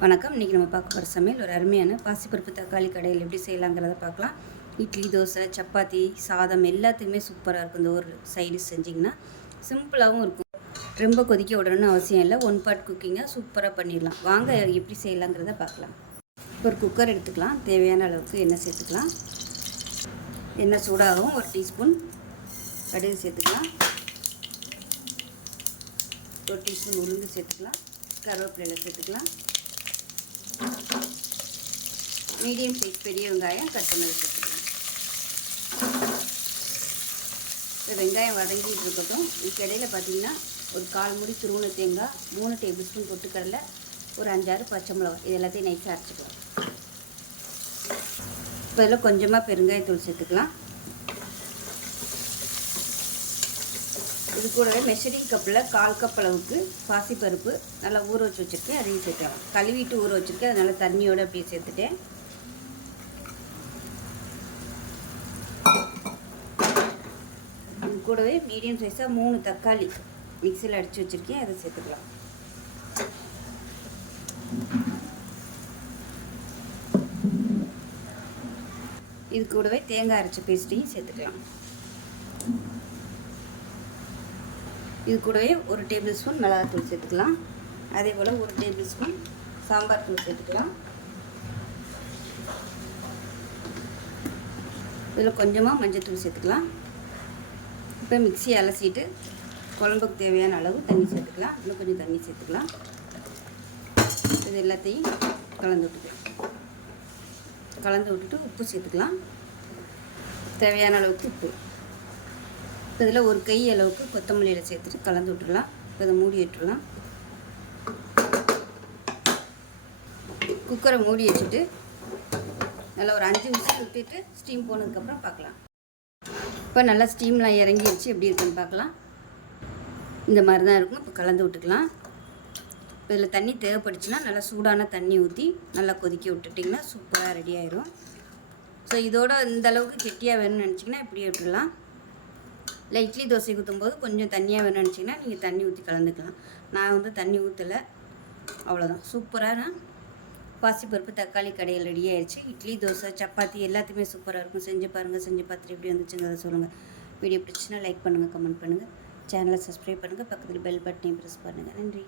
வணக்கம். இன்றைக்கி நம்ம பார்க்க போகிற சமையல் ஒரு அருமையான பாசிப்பருப்பு தக்காளி கடையில் எப்படி செய்யலாங்கிறத பார்க்கலாம். இட்லி, தோசை, சப்பாத்தி, சாதம் எல்லாத்துக்குமே சூப்பராக இருக்கும். இந்த ஒரு சைடிஷ் செஞ்சிங்கன்னா சிம்பிளாகவும் இருக்கும். ரொம்ப கொதிக்க விடணும்னு அவசியம் இல்லை. ஒன் பார்ட் குக்கிங்காக சூப்பராக பண்ணிடலாம். வாங்க எப்படி செய்யலாங்கிறத பார்க்கலாம். ஒரு குக்கர் எடுத்துக்கலாம். தேவையான அளவுக்கு எண்ணெய் சேர்த்துக்கலாம். எண்ணெய் சூடாகவும் ஒரு டீஸ்பூன் கடுகு சேர்த்துக்கலாம். ஒரு டீஸ்பூன் உளுந்து சேர்த்துக்கலாம். கருவேப்பிலையில் சேர்த்துக்கலாம். மீடியம் சைஸ் பெரிய வெங்காயம் கட் பண்ணி வச்சுருக்கோம். இந்த வெங்காயம் வதங்கிட்டு இருக்கட்டும். இதுக்கு இடையில் பார்த்தீங்கன்னா ஒரு 1/4 மூடி துருவன தேங்காய், 3 டேபிள் ஸ்பூன் பொட்டுக்கடலை, ஒரு 5-6 பச்சை மிளகாய், இது எல்லாத்தையும் நைஸாக அரைச்சிக்கலாம். இப்போ இதில் கொஞ்சமாக பெருங்காயத்தூள் சேர்த்துக்கலாம். இது கூடவே மெஷரிங் கப்பில் 1/4 கப் அளவுக்கு பாசிப்பருப்பு நல்லா ஊற வச்சு வச்சுருக்கேன். அதையும் சேர்த்துக்கலாம். கழுவிட்டு ஊற வச்சுருக்கேன். அதனால் தண்ணியோடு அப்படியே சேர்த்துட்டேன். இது கூடவே மீடியம் சைஸாக 3 தக்காளி மிக்சியில் அடித்து வச்சுருக்கேன். அதை சேர்த்துக்கலாம். இது கூடவே தேங்காய் அரைச்ச பேஸ்ட்டையும் சேர்த்துக்கலாம். இது கூடவே ஒரு டேபிள் ஸ்பூன் மிளகாத்தூள் சேர்த்துக்கலாம். அதே போல் ஒரு டேபிள் ஸ்பூன் சாம்பார் தூள் சேர்த்துக்கலாம். இதில் கொஞ்சமாக மஞ்சள் சேர்த்துக்கலாம். இப்போ மிக்ஸி அலசிட்டு குழம்புக்கு தேவையான அளவு தண்ணி சேர்த்துக்கலாம். இன்னும் கொஞ்சம் தண்ணி சேர்த்துக்கலாம். இது எல்லாத்தையும் கலந்து விட்டுட்டு உப்பு சேர்த்துக்கலாம். தேவையான அளவுக்கு உப்பு. இப்போ இதில் ஒரு கை அளவுக்கு கொத்தமல்லியில் சேர்த்துட்டு கலந்து விட்டுடலாம். இப்போ இதை மூடி விட்டுடலாம். குக்கரை மூடி வச்சுட்டு நல்லா ஒரு 5 நிமிஷம் விட்டுட்டு ஸ்டீம் போனதுக்கப்புறம் பார்க்கலாம். இப்போ நல்லா ஸ்டீம்லாம் இறங்கிடுச்சு. எப்படி இருக்குன்னு பார்க்கலாம். இந்த மாதிரி தான் இருக்கும். இப்போ கலந்து விட்டுக்கலாம். இப்போ இதில் தண்ணி தேவைப்படுச்சுன்னா நல்லா சூடான தண்ணி ஊற்றி நல்லா கொதிக்க விட்டுட்டிங்கன்னா சூப்பராக ரெடி ஆயிரும். ஸோ இதோட இந்த அளவுக்கு கெட்டியாக வேணும்னு நினச்சிங்கன்னா இப்படியே விட்டுடலாம். இல்லை இட்லி தோசை ஊற்றும்போது கொஞ்சம் தண்ணியாக வேணும்னு நினச்சிங்கன்னா நீங்கள் தண்ணி ஊற்றி கலந்துக்கலாம். நான் வந்து தண்ணி ஊற்றலை. அவ்வளோதான். சூப்பரான பாசிப்பருப்பு தக்காளி கடையில் ரெடி ஆயிடுச்சு. இட்லி, தோசை, சப்பாத்தி எல்லாத்தையுமே சூப்பராக இருக்கும். செஞ்சு பாருங்கள். செஞ்சு பார்த்துட்டு எப்படி வந்துச்சுங்கிறத சொல்லுங்கள். வீடியோ பிடிச்சின்னா லைக் பண்ணுங்கள், கமெண்ட் பண்ணுங்கள், சேனலை சப்ஸ்கிரைப் பண்ணுங்கள், பக்கத்தில் பெல் பட்டனையும் ப்ரெஸ் பண்ணுங்கள். நன்றி.